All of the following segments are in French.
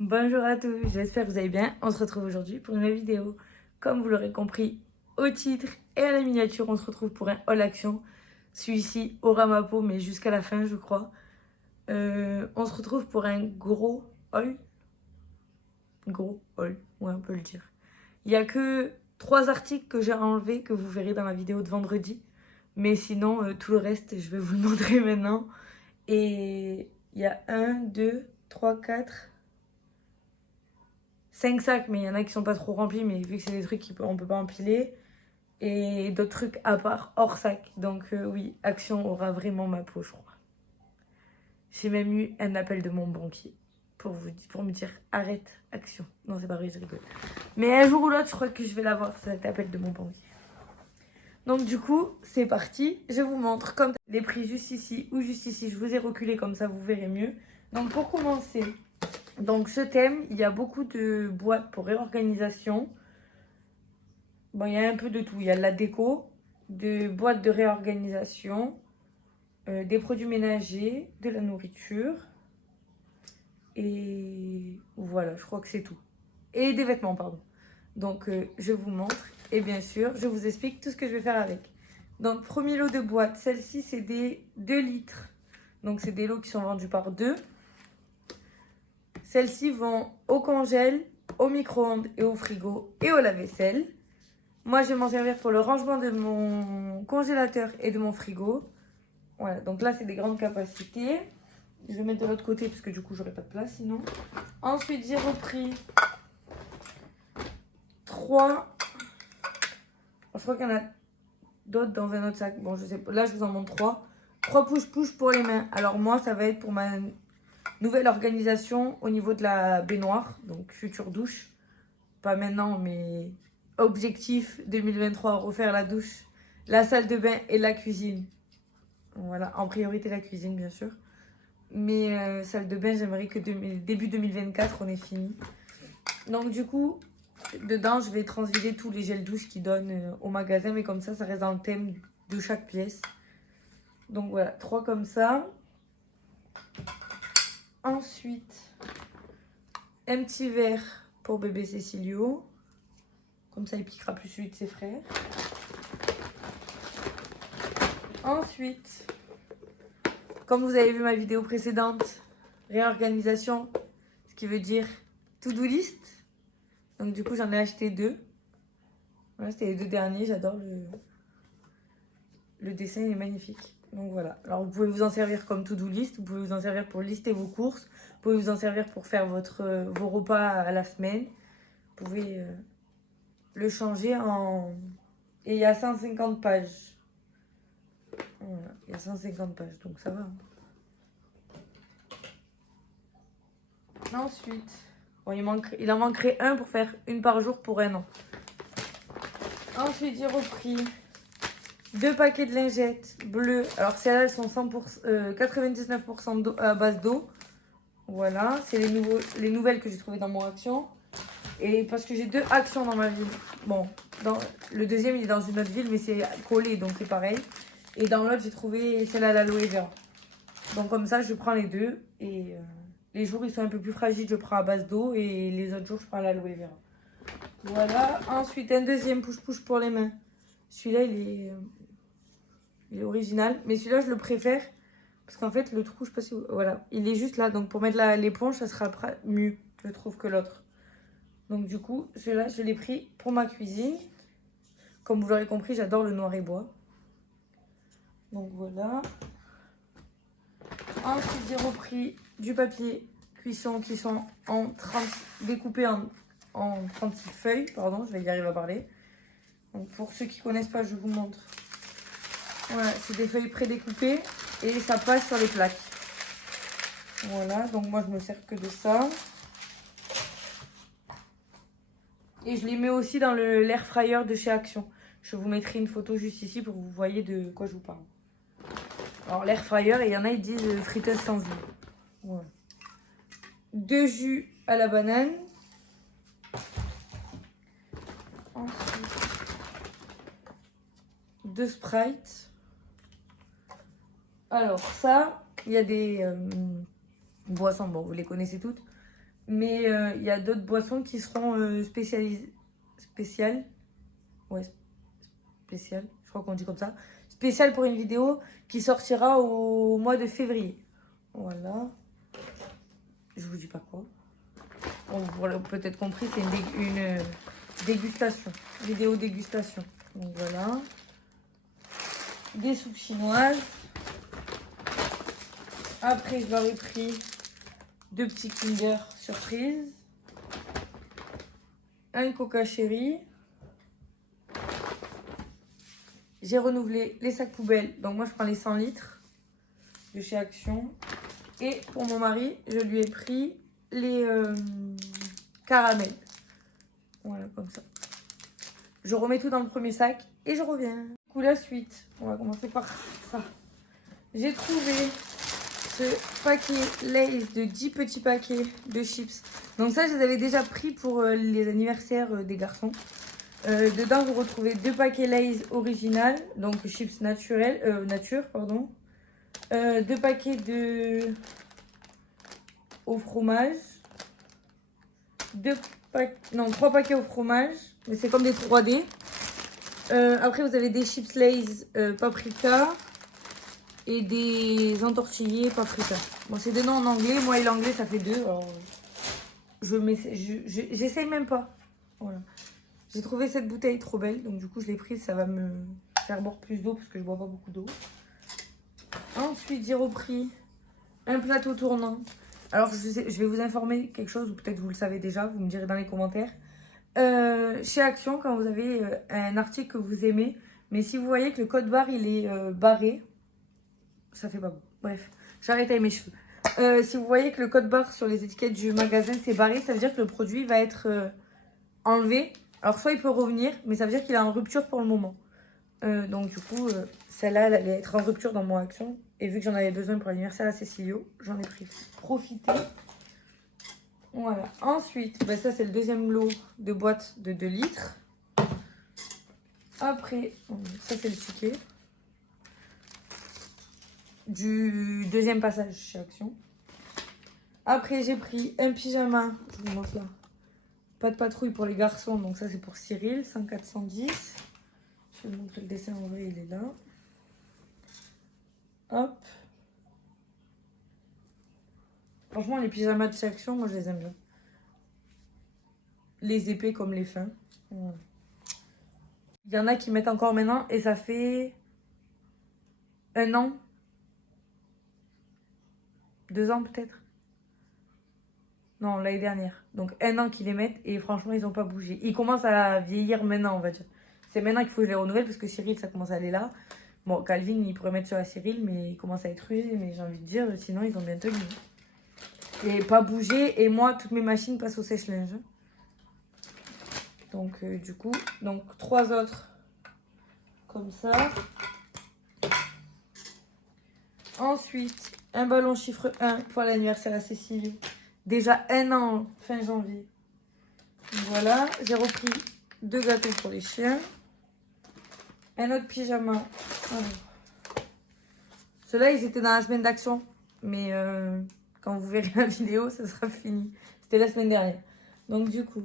Bonjour à tous, j'espère que vous allez bien. On se retrouve aujourd'hui pour une nouvelle vidéo. Comme vous l'aurez compris au titre et à la miniature, on se retrouve pour un haul action. Celui-ci aura ma peau, mais jusqu'à la fin, je crois. On se retrouve pour un gros haul. Gros haul, ouais, on peut le dire. Il n'y a que 3 articles que j'ai enlevés, que vous verrez dans la vidéo de vendredi. Mais sinon, tout le reste, je vais vous le montrer maintenant. Et il y a 1, 2, 3, 4... 5 sacs, mais il y en a qui sont pas trop remplis, mais vu que c'est des trucs qu'on peut pas empiler. Et d'autres trucs à part, hors sac. Donc oui, Action aura vraiment ma peau, je crois. J'ai même eu un appel de mon banquier pour me dire arrête Action. Non, c'est pas vrai, je rigole. Mais un jour ou l'autre, je crois que je vais l'avoir, cet appel de mon banquier. Donc du coup, c'est parti. Je vous montre comme les prix juste ici ou juste ici. Je vous ai reculé comme ça, vous verrez mieux. Donc pour commencer, donc ce thème, il y a beaucoup de boîtes pour réorganisation. Bon, il y a un peu de tout. Il y a de la déco, des boîtes de réorganisation, des produits ménagers, de la nourriture. Et voilà, je crois que c'est tout. Et des vêtements, pardon. Donc, je vous montre. Et bien sûr, je vous explique tout ce que je vais faire avec. Donc, premier lot de boîtes. Celle-ci, c'est des 2 litres. Donc, c'est des lots qui sont vendus par 2. Celles-ci vont au congèle, au micro-ondes et au frigo et au lave-vaisselle. Moi, je vais m'en servir pour le rangement de mon congélateur et de mon frigo. Voilà, donc là, c'est des grandes capacités. Je vais mettre de l'autre côté parce que du coup, j'aurai pas de place sinon. Ensuite, j'ai repris 3. Je crois qu'il y en a d'autres dans un autre sac. Bon, je sais pas. Là, je vous en montre 3. 3 push-push pour les mains. Alors moi, ça va être pour ma nouvelle organisation au niveau de la baignoire. Donc, future douche. Pas maintenant, mais objectif 2023, refaire la douche, la salle de bain et la cuisine. Voilà, en priorité la cuisine, bien sûr. Mais salle de bain, j'aimerais que début 2024, on ait fini. Donc du coup, dedans, je vais transvider tous les gels douche qu'ils donnent au magasin. Mais comme ça reste dans le thème de chaque pièce. Donc voilà, 3 comme ça. Ensuite, un petit verre pour bébé Cécilio. Comme ça, il piquera plus celui de ses frères. Ensuite, comme vous avez vu ma vidéo précédente, réorganisation, ce qui veut dire to-do list. Donc du coup, j'en ai acheté 2. Voilà, c'était les 2 derniers. J'adore le dessin, il est magnifique. Donc voilà. Alors vous pouvez vous en servir comme to-do list. Vous pouvez vous en servir pour lister vos courses. Vous pouvez vous en servir pour faire vos repas à la semaine. Vous pouvez le changer en... Et il y a 150 pages. Voilà, il y a 150 pages, donc ça va. Ensuite, bon, il en manquerait un pour faire une par jour pour 1 an. Ensuite, j'ai repris 2 paquets de lingettes bleues. Alors, celles-là, elles sont 99% à base d'eau. Voilà, c'est les nouvelles que j'ai trouvées dans mon action. Et parce que j'ai 2 actions dans ma ville. Bon, le deuxième, il est dans une autre ville, mais c'est collé, donc c'est pareil. Et dans l'autre, j'ai trouvé celle à l'aloe vera. Donc comme ça, je prends les 2. Et les jours, ils sont un peu plus fragiles, je prends à base d'eau. Et les autres jours, je prends à l'aloe vera. Voilà. Ensuite, un deuxième push-push pour les mains. Celui-là, il est original. Mais celui-là, je le préfère. Parce qu'en fait, le trou, je sais pas si... Voilà. Il est juste là. Donc pour mettre l'éponge, ça sera mieux, je trouve, que l'autre. Donc du coup, celui-là, je l'ai pris pour ma cuisine. Comme vous l'aurez compris, j'adore le noir et bois. Donc voilà. Ensuite, j'ai repris du papier cuisson qui sont découpés en 36 feuilles. Pardon, je vais y arriver à parler. Donc pour ceux qui ne connaissent pas, je vous montre. Voilà, c'est des feuilles prédécoupées et ça passe sur les plaques. Voilà, donc moi je me sers que de ça. Et je les mets aussi dans l'air fryer de chez Action. Je vous mettrai une photo juste ici pour que vous voyez de quoi je vous parle. Alors l'air fryer, il y en a ils disent friteuse sans huile. Voilà. 2 jus à la banane. Ensuite, 2 Sprite. Alors ça, il y a des boissons, bon vous les connaissez toutes. Mais il y a d'autres boissons qui seront spécialisées. Spéciales. Ouais, spéciales. Je crois qu'on dit comme ça. Spéciales pour une vidéo qui sortira au mois de février. Voilà. Je vous dis pas quoi. Bon, vous l'aurez peut-être compris, c'est une dégustation. Vidéo dégustation. Donc voilà. Des soupes chinoises. Après, je leur ai pris 2 petits Kinder surprise. Un Coca Chéri. J'ai renouvelé les sacs poubelles. Donc moi, je prends les 100 litres de chez Action. Et pour mon mari, je lui ai pris les caramels. Voilà, comme ça. Je remets tout dans le premier sac et je reviens. Du coup, la suite. On va commencer par ça. J'ai trouvé ce paquet Lay's de 10 petits paquets de chips. Donc ça, je les avais déjà pris pour les anniversaires des garçons. Dedans, vous retrouvez 2 paquets Lay's original, donc chips naturels, nature, pardon. 2 paquets de au fromage. 3 paquets au fromage, mais c'est comme des 3D. Après, vous avez des chips Lay's paprika et des entortillés paprika. Bon, c'est des noms en anglais. Moi et l'anglais, ça fait 2. Alors, j'essaye même pas. Voilà. J'ai trouvé cette bouteille trop belle, donc du coup, je l'ai prise. Ça va me faire boire plus d'eau parce que je bois pas beaucoup d'eau. Ensuite, j'ai repris un plateau tournant. Alors, je vais vous informer quelque chose, ou peut-être vous le savez déjà, vous me direz dans les commentaires. Chez Action, quand vous avez un article que vous aimez, mais si vous voyez que le code barre, il est barré, ça fait pas bon. Bref, j'arrête avec mes cheveux. Si vous voyez que le code barre sur les étiquettes du magasin, c'est barré, ça veut dire que le produit va être enlevé. Alors, soit il peut revenir, mais ça veut dire qu'il est en rupture pour le moment. Donc, du coup, celle-là, elle allait être en rupture dans mon Action. Et vu que j'en avais besoin pour l'anniversaire à Cécilio, j'en ai profité. Voilà. Ensuite, ben ça, c'est le deuxième lot de boîtes de 2 litres. Après, ça, c'est le ticket du deuxième passage chez Action. Après, j'ai pris un pyjama. Je vous montre là. Pas de patrouille pour les garçons. Donc, ça, c'est pour Cyril. 104-110. Je vais vous montrer le dessin en vrai. Il est là. Hop. Franchement, les pyjamas de chez Action, moi, je les aime bien. Les épais comme les fins. Voilà. Il y en a qui mettent encore maintenant et ça fait 1 an. 2 ans peut-être. Non, l'année dernière. Donc 1 an qu'ils les mettent et franchement, ils n'ont pas bougé. Ils commencent à vieillir maintenant, on va dire. C'est maintenant qu'il faut que je les renouvelle parce que Cyril, ça commence à aller là. Bon, Calvin, il pourrait mettre sur la Cyril, mais il commence à être usé. Mais j'ai envie de dire, sinon, ils ont bien tenu. Et pas bougé. Et moi, toutes mes machines passent au sèche-linge. Donc, du coup, 3 autres comme ça. Ensuite, un ballon chiffre 1 pour l'anniversaire à Cécile. Déjà 1 an, fin janvier. Voilà, j'ai repris 2 gâteaux pour les chiens. Un autre pyjama. Ceux-là, ils étaient dans la semaine d'Action. Mais quand vous verrez la vidéo, ça sera fini. C'était la semaine dernière. Donc du coup,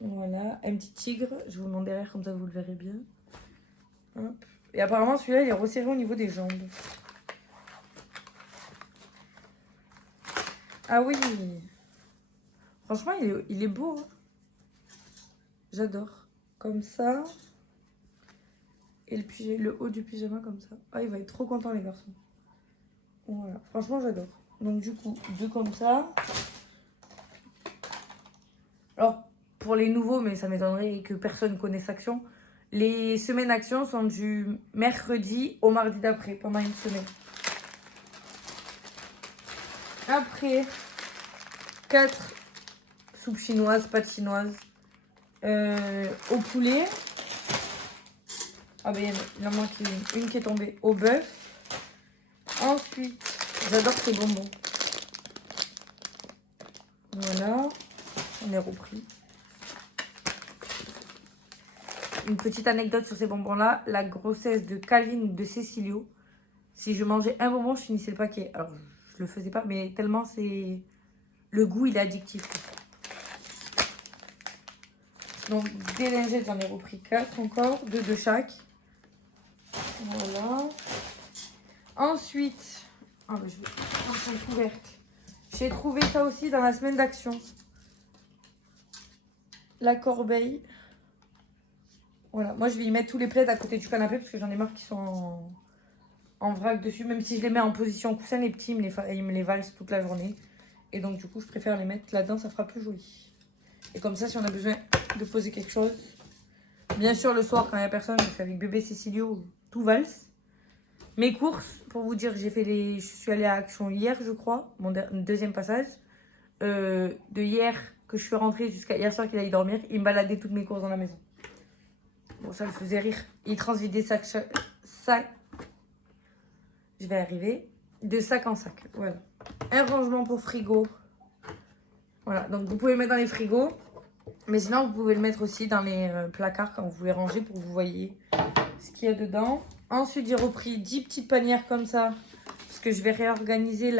voilà, un petit tigre. Je vous le montre derrière, comme ça vous le verrez bien. Hop. Et apparemment, celui-là, il est resserré au niveau des jambes. Ah oui. Franchement, il est beau. Hein. J'adore. Comme ça. Et le haut du pyjama comme ça. Ah, il va être trop content, les garçons. Voilà. Franchement, j'adore. Donc, du coup, 2 comme ça. Alors, pour les nouveaux, mais ça m'étonnerait que personne connaisse Action. Les semaines Action sont du mercredi au mardi d'après, pendant une semaine. Après, 4 soupes chinoises, pâtes chinoises au poulet. Ah ben il en manque une qui est tombée au bœuf. Ensuite, j'adore ces bonbons. Voilà, on est repris. Une petite anecdote sur ces bonbons-là. La grossesse de Calvin ou de Cécilio. Si je mangeais un bonbon, je finissais le paquet. Alors, je le faisais pas, mais tellement c'est Le goût, il est addictif. Donc, des lingettes, j'en ai repris 4 encore. 2 de chaque. Voilà. Ensuite, je vais prendre son couvercle. J'ai trouvé ça aussi dans la semaine d'action. La corbeille. Voilà, moi je vais y mettre tous les plaids à côté du canapé parce que j'en ai marre qu'ils sont en vrac dessus. Même si je les mets en position coussin, les petits, ils me les valsent toute la journée. Et donc du coup, je préfère les mettre là-dedans, ça fera plus joli. Et comme ça, si on a besoin de poser quelque chose, bien sûr le soir quand il n'y a personne, je fais avec bébé Cécilio, tout valse. Mes courses, pour vous dire, je suis allée à Action hier, je crois, mon deuxième passage. De hier que je suis rentrée jusqu'à hier soir qu'il aille dormir, il me baladait toutes mes courses dans la maison. Bon, ça le faisait rire. Il transvidait sac. Je vais arriver. De sac en sac. Voilà. Un rangement pour frigo. Voilà. Donc, vous pouvez le mettre dans les frigos. Mais sinon, vous pouvez le mettre aussi dans les placards quand vous voulez ranger pour que vous voyez ce qu'il y a dedans. Ensuite, j'ai repris 10 petites panières comme ça. Parce que je vais réorganiser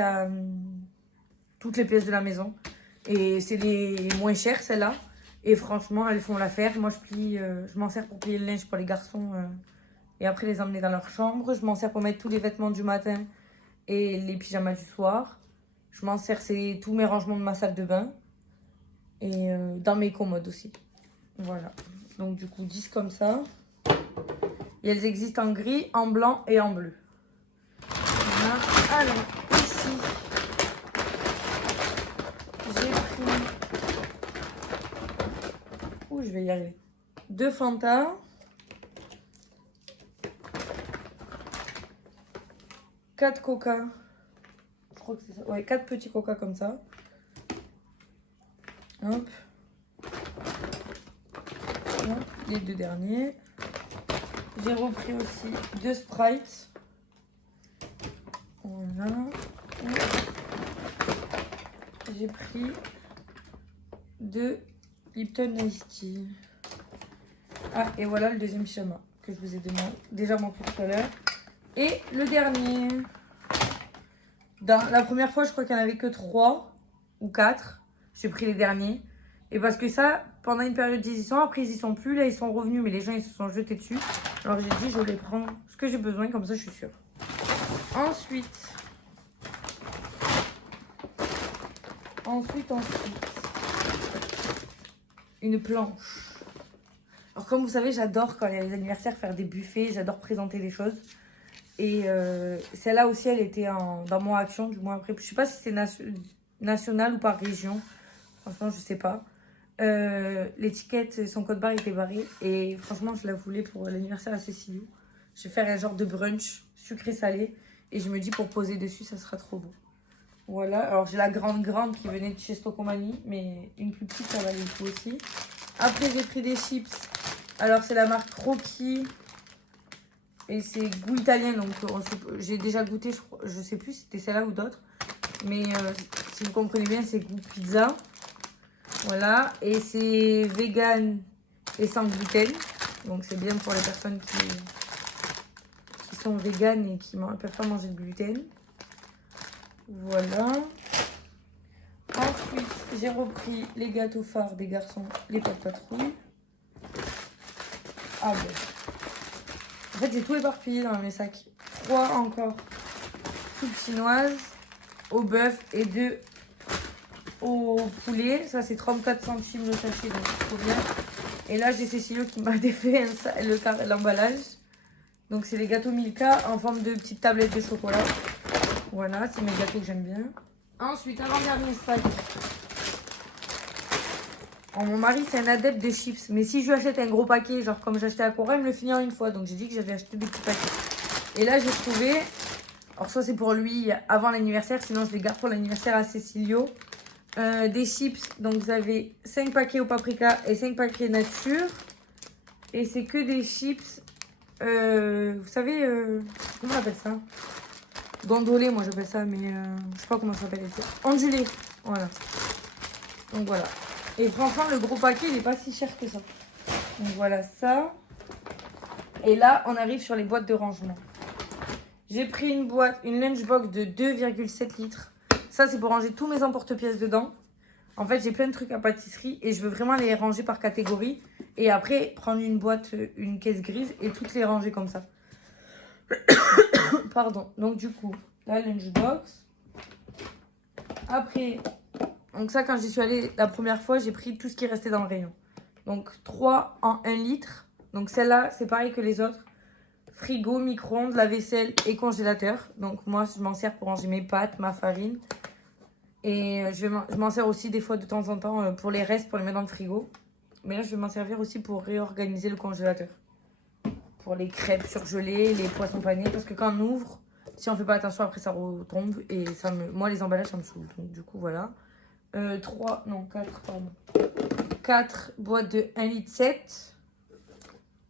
toutes les pièces de la maison. Et c'est les moins chères, celles-là. Et franchement, elles font l'affaire. Moi, je m'en sers pour plier le linge pour les garçons et après les emmener dans leur chambre. Je m'en sers pour mettre tous les vêtements du matin et les pyjamas du soir. Je m'en sers, c'est tous mes rangements de ma salle de bain et dans mes commodes aussi. Voilà. Donc, du coup, 10 comme ça. Et elles existent en gris, en blanc et en bleu. Voilà. Alors, ici, j'ai pris... je vais y arriver. 2 Fanta. 4 Coca. Je crois que c'est ça. Ouais, 4 petits Coca comme ça. Hop. Hop. Les 2 derniers. J'ai repris aussi 2 Sprite. Voilà. J'ai pris 2 Lipton Ice Tea. Ah, et voilà le deuxième pyjama que je vous ai déjà montré tout à l'heure. Et le dernier. La première fois, je crois qu'il n'y en avait que 3 ou 4. J'ai pris les derniers. Et parce que ça, pendant une période, ils y sont. Après, ils y sont plus. Là, ils sont revenus, mais les gens, ils se sont jetés dessus. Alors, j'ai dit, je les prends ce que j'ai besoin. Comme ça, je suis sûre. Ensuite. Une planche. Alors comme vous savez, j'adore quand il y a les anniversaires faire des buffets, j'adore présenter les choses. Et celle-là aussi, elle était dans mon action, du moins après. Je sais pas si c'est national ou par région. Franchement, je sais pas. L'étiquette, son code barre était barré. Et franchement, je la voulais pour l'anniversaire à Cécilio. Je vais faire un genre de brunch sucré-salé. Et je me dis pour poser dessus, ça sera trop beau. Voilà, alors j'ai la grande qui venait de chez Stocomanie, mais une plus petite, ça va aller tout aussi. Après, j'ai pris des chips. Alors, c'est la marque Croquis. Et c'est goût italien, donc j'ai déjà goûté, je sais plus si c'était celle-là ou d'autres. Mais si vous comprenez bien, c'est goût pizza. Voilà, et c'est vegan et sans gluten. Donc, c'est bien pour les personnes qui sont vegan et qui ne peuvent pas manger de gluten. Voilà. Ensuite, j'ai repris les gâteaux phares des garçons, les pâtes patrouilles. Ah bon. En fait, j'ai tout éparpillé dans mes sacs. 3 encore soupes chinoises au bœuf et 2 au poulet. Ça, c'est 34 centimes le sachet, donc c'est trop bien. Et là, j'ai Cécilio qui m'a défait l'emballage. Donc, c'est les gâteaux Milka en forme de petites tablettes de chocolat. Voilà, c'est mes gâteaux que j'aime bien. Ensuite, avant-dernier sac. Oh, mon mari, c'est un adepte de chips. Mais si je lui achète un gros paquet, genre comme j'ai acheté à Cora, il me le finit en une fois. Donc, j'ai dit que j'allais acheter des petits paquets. Et là, j'ai trouvé... Alors, ça, c'est pour lui avant l'anniversaire. Sinon, je les garde pour l'anniversaire à Cécilio. Des chips. Donc, vous avez 5 paquets au paprika et 5 paquets nature. Et c'est que des chips... vous savez... comment on appelle ça? Gondolé, moi j'appelle ça, mais je sais pas comment ça s'appelle. Ondulé, voilà. Donc voilà. Et franchement, le gros paquet, il n'est pas si cher que ça. Donc voilà ça. Et là, on arrive sur les boîtes de rangement. J'ai pris une lunchbox de 2,7 litres. Ça, c'est pour ranger tous mes emporte-pièces dedans. En fait, j'ai plein de trucs à pâtisserie et je veux vraiment les ranger par catégorie. Et après, prendre une boîte, une caisse grise et toutes les ranger comme ça. Pardon. Donc, du coup, la lunchbox. Après, donc ça, quand j'y suis allée la première fois, j'ai pris tout ce qui restait dans le rayon. Donc, 3 en 1 litre. Donc, celle-là, c'est pareil que les autres. Frigo, micro-ondes, lave-vaisselle et congélateur. Donc, moi, je m'en sers pour ranger mes pâtes, ma farine. Et je m'en sers aussi des fois de temps en temps pour les restes, pour les mettre dans le frigo. Mais là, je vais m'en servir aussi pour réorganiser le congélateur. Pour les crêpes surgelées, les poissons panés. Parce que quand on ouvre, si on fait pas attention, après ça retombe. Et ça moi, les emballages, ça me saoule. Donc, du coup, voilà. 4 boîtes de 1,7 litre.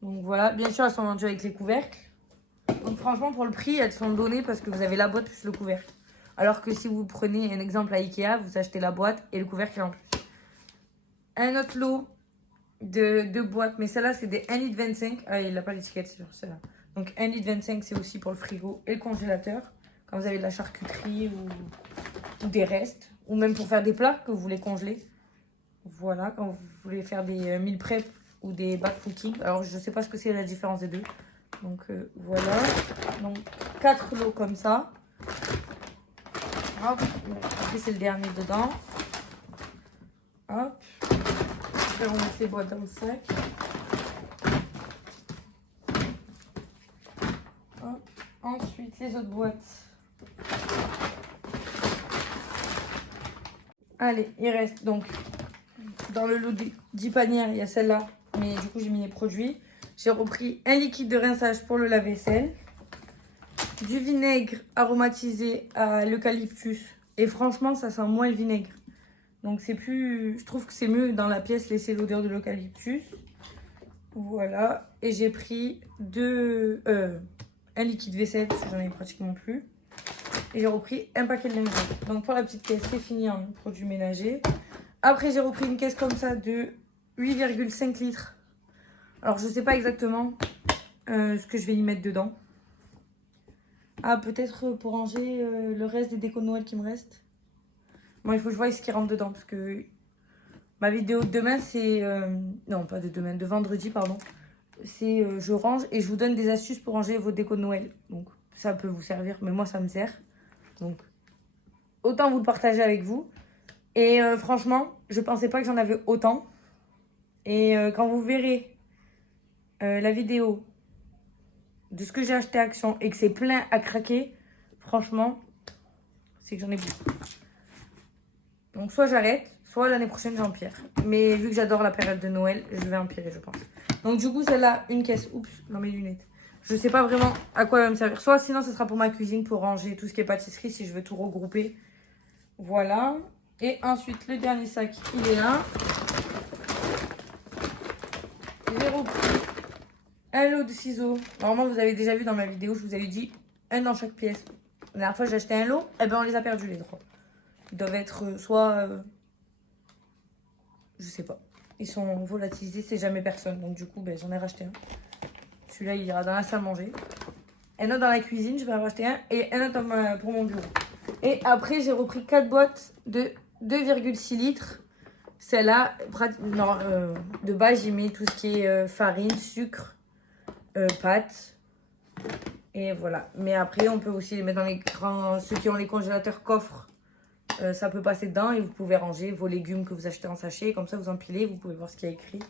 Donc, voilà. Bien sûr, elles sont vendues avec les couvercles. Donc, franchement, pour le prix, elles sont données parce que vous avez la boîte plus le couvercle. Alors que si vous prenez un exemple à Ikea, vous achetez la boîte et le couvercle en plus. Un autre lot de 2 boîtes, mais celle-là, c'est des 1,25 litre. Ah, il n'a pas l'étiquette sur celle-là. Donc, 1,25 litre, c'est aussi pour le frigo et le congélateur. Quand vous avez de la charcuterie ou des restes. Ou même pour faire des plats que vous voulez congeler. Voilà, quand vous voulez faire des meal prep ou des back cooking. Alors, je ne sais pas ce que c'est la différence des deux. Donc, voilà. Donc, 4 lots comme ça. Hop. Après, c'est le dernier dedans. Hop. Après, on met les boîtes dans le sac. Hop. Ensuite, les autres boîtes. Allez, il reste donc dans le lot 10 panières, il y a celle-là. Mais du coup, j'ai mis les produits. J'ai repris un liquide de rinçage pour le lave-vaisselle. Du vinaigre aromatisé à l'eucalyptus. Et franchement, ça sent moins le vinaigre. Donc c'est plus... Je trouve que c'est mieux dans la pièce laisser l'odeur de l'eucalyptus. Voilà. Et j'ai pris un liquide vaisselle parce que j'en ai pratiquement plus. Et j'ai repris un paquet de lingettes. Donc pour la petite caisse, c'est fini en produits ménagers. Après, j'ai repris une caisse comme ça de 8,5 litres. Alors, je ne sais pas exactement ce que je vais y mettre dedans. Ah, peut-être pour ranger le reste des décos de Noël qui me restent. Bon, il faut que je voie ce qui rentre dedans. Parce que ma vidéo de demain, c'est... non, pas de demain, de vendredi, pardon. C'est je range et je vous donne des astuces pour ranger vos décos de Noël. Donc, ça peut vous servir, mais moi, ça me sert. Donc, autant vous le partager avec vous. Et franchement, je pensais pas que j'en avais autant. Et quand vous verrez la vidéo de ce que j'ai acheté à Action et que c'est plein à craquer, franchement, c'est que j'en ai beaucoup. Donc soit j'arrête, soit l'année prochaine j'empire. Mais vu que j'adore la période de Noël, je vais empirer, je pense. Donc du coup, celle-là, une caisse. Oups, dans mes lunettes. Je sais pas vraiment à quoi elle va me servir. Soit sinon, ce sera pour ma cuisine, pour ranger tout ce qui est pâtisserie, si je veux tout regrouper. Voilà. Et ensuite, le dernier sac, il est là. J'ai repris un lot de ciseaux. Normalement, vous avez déjà vu dans ma vidéo, je vous avais dit un dans chaque pièce. La dernière fois, j'ai acheté un lot, et ben on les a perdus les 3. Ils doivent être soit... je sais pas. Ils sont volatilisés, c'est jamais personne. Donc du coup, ben, j'en ai racheté un. Celui-là, il ira dans la salle à manger. Un autre dans la cuisine, je vais en racheter un. Et un autre pour mon bureau. Et après, j'ai repris 4 boîtes de 2,6 litres. Celle-là, de base, j'y mets tout ce qui est farine, sucre, pâtes. Et voilà. Mais après, on peut aussi les mettre dans les grands... Ceux qui ont les congélateurs coffres, ça peut passer dedans. Et vous pouvez ranger vos légumes que vous achetez en sachet. Comme ça, vous empilez. Vous pouvez voir ce qu'il y a écrit.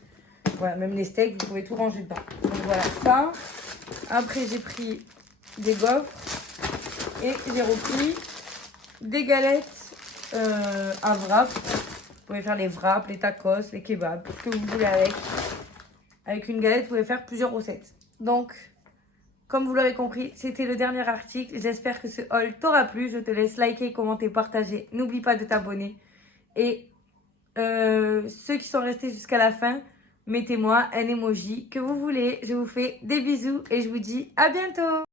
Voilà, même les steaks, vous pouvez tout ranger dedans. Donc voilà, ça. Après, j'ai pris des gaufres. Et j'ai repris des galettes à wrap. Vous pouvez faire les wraps, les tacos, les kebabs, tout ce que vous voulez avec. Avec une galette, vous pouvez faire plusieurs recettes. Donc, comme vous l'aurez compris, c'était le dernier article. J'espère que ce haul t'aura plu. Je te laisse liker, commenter, partager. N'oublie pas de t'abonner. Et ceux qui sont restés jusqu'à la fin, mettez-moi un emoji que vous voulez. Je vous fais des bisous et je vous dis à bientôt.